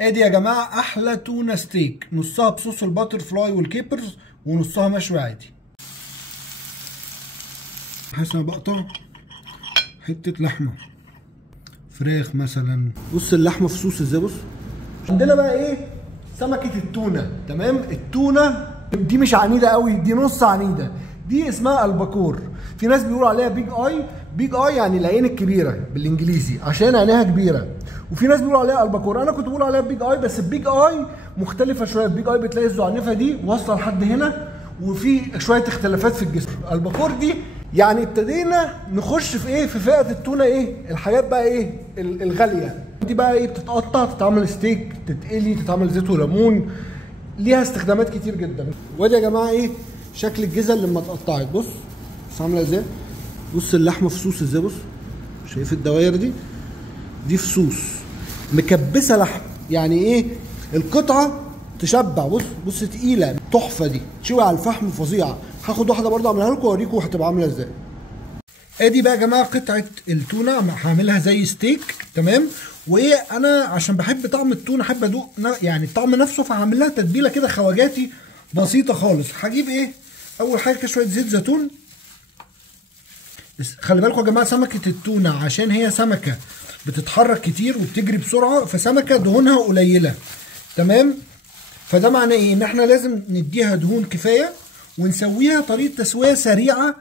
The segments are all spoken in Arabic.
ادي يا جماعه احلى تونه ستيك، نصها بصوص الباتر فلاي والكيبرز ونصها مشوي عادي. حاسس انا بقطع حته لحمه فراخ مثلا. بص اللحمه في صوص ازاي. بص عندنا بقى ايه، سمكه التونه. تمام، التونه دي مش عنيده قوي، دي نص عنيده، دي اسمها الباكور. في ناس بيقولوا عليها بيج اي، بيج اي يعني العين الكبيره بالانجليزي عشان عينيها كبيره، وفي ناس بيقولوا عليها الباكور. انا كنت بقول عليها بيج اي، بس البيج اي مختلفه شويه. البيج اي بتلاقي الزعنفه دي واصله لحد هنا وفي شويه اختلافات في الجسم. الباكور دي يعني ابتدينا نخش في ايه، في فئه التونه ايه، الحاجات بقى ايه الغاليه دي بقى ايه، بتتقطع تتعمل ستيك، تتقلي، تتعمل زيت وليمون، ليها استخدامات كتير جدا. وادي يا جماعه ايه شكل الجزل لما اتقطعت. بص عامله ازاي، بص اللحمه في صوص ازاي. بص شايف الدواير دي في صوص مكبسه لحم، يعني ايه القطعه تشبع. بص تقيله تحفه، دي تشوي على الفحم فظيعه. هاخد واحده برضه اعملها لكم واوريكم هتبقى عامله ازاي. ادي بقى يا جماعه قطعه التونه هعملها زي ستيك. تمام، وايه انا عشان بحب طعم التونه، احب ادوق يعني الطعم نفسه، فهعمل لها تتبيله كده خواجاتي بسيطه خالص. هجيب ايه اول حاجه كده شويه زيت زيتون. خلي بالكم يا جماعه سمكه التونه عشان هي سمكه بتتحرك كتير وبتجري بسرعه، فسمكه دهونها قليله. تمام، فده معناه ايه، ان احنا لازم نديها دهون كفايه ونسويها طريقه تسويه سريعه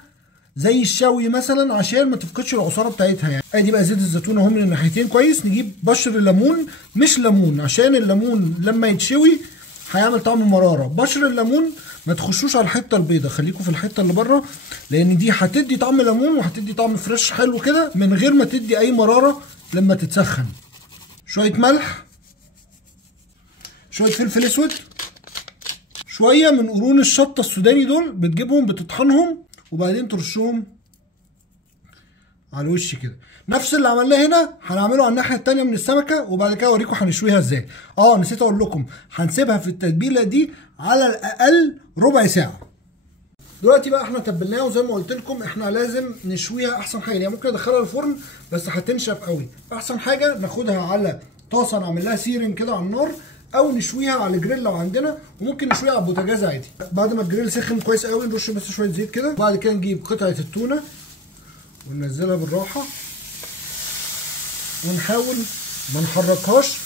زي الشوي مثلا عشان ما تفقدش العصاره بتاعتها. يعني ادي بقى زيت الزيتون اهو من الناحيتين كويس. نجيب بشر الليمون، مش ليمون عشان الليمون لما يتشوي هيعمل طعم مراره. بشر الليمون ما تخشوش على الحته البيضاء، خليكم في الحته اللي بره، لان دي هتدي طعم ليمون وهتدي طعم فريش حلو كده من غير ما تدي اي مراره لما تتسخن. شويه ملح، شويه فلفل اسود، شويه من قرون الشطه السوداني، دول بتجيبهم بتطحنهم وبعدين ترشهم على الوش كده. نفس اللي عملناه هنا هنعمله على الناحيه الثانيه من السمكه، وبعد كده اوريكم هنشويها ازاي. نسيت اقول لكم هنسيبها في التتبيله دي على الاقل ربع ساعه. دلوقتي بقى احنا تبلناها، وزي ما قلت لكم احنا لازم نشويها احسن حاجه. يعني ممكن ادخلها الفرن بس هتنشف قوي، احسن حاجه ناخدها على طاسه نعمل لها سيرن كده على النار، او نشويها على الجريل لو عندنا، وممكن نشويها على البوتاجاز عادي. بعد ما الجريل سخن كويس قوي نرش بس شويه زيت كده، وبعد كده نجيب قطعه التونه وننزلها بالراحه ونحاول ما نحركهاش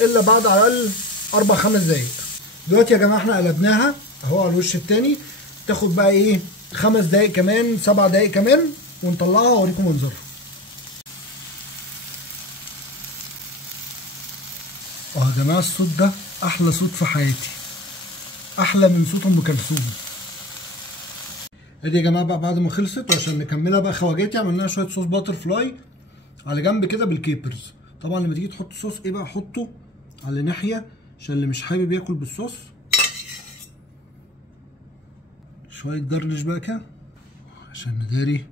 الا بعد على الاقل 4-5 دقايق. دلوقتي يا جماعه احنا قلبناها اهو على الوش التاني، تاخد بقى ايه 5 دقايق كمان 7 دقايق كمان ونطلعها واوريكم منظرها. يا جماعه الصوت ده احلى صوت في حياتي، احلى من صوت ام كلثوم. ادي يا جماعه بقى بعد ما خلصت، وعشان نكملها بقى خواجاتي عملنا شويه صوص باتر فلاي على جنب كده بالكيبرز. طبعا لما تيجي تحط صوص ايه بقى، حطه على ناحيه عشان اللي مش حابب ياكل بالصوص. شويه جرنش بقى كده عشان نداري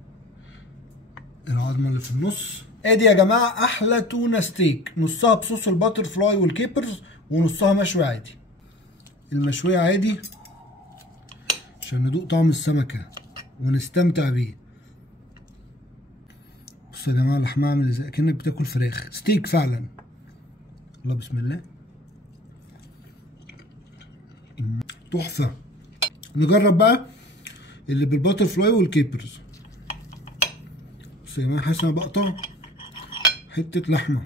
العظمه اللي في النص. ادي يا جماعه احلى تونه ستيك، نصها بصوص الباتر فلاي والكيبرز ونصها مشوي عادي. المشويه عادي عشان ندوق طعم السمكه ونستمتع بيه. بصوا يا جماعه لحمها عامل ازاي، كأنك بتاكل فراخ ستيك فعلا. الله بسم الله، تحفه. نجرب بقى اللي بالباتر فلاي والكيبرز. بصوا يا جماعه حاسس انا بقطع حته لحمه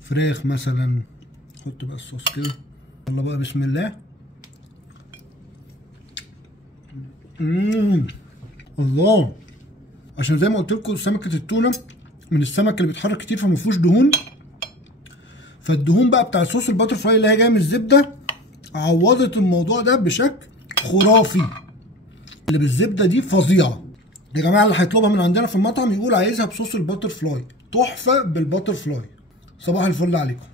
فراخ مثلا. حط بقى الصوص كده، يلا بقى بسم الله. الله، عشان زي ما قلت لكم سمكه التونه من السمك اللي بيتحرك كتير فما فيهوش دهون، فالدهون بقى بتاع صوص الباتر فلاي اللي هي جايه من الزبده عوضت الموضوع ده بشكل خرافي. اللي بالزبده دي فظيعه يا جماعه. اللي هيطلبها من عندنا في المطعم يقول عايزها بصوص الباتر فلاي، تحفه بالباتر فلاي. صباح الفل عليكم.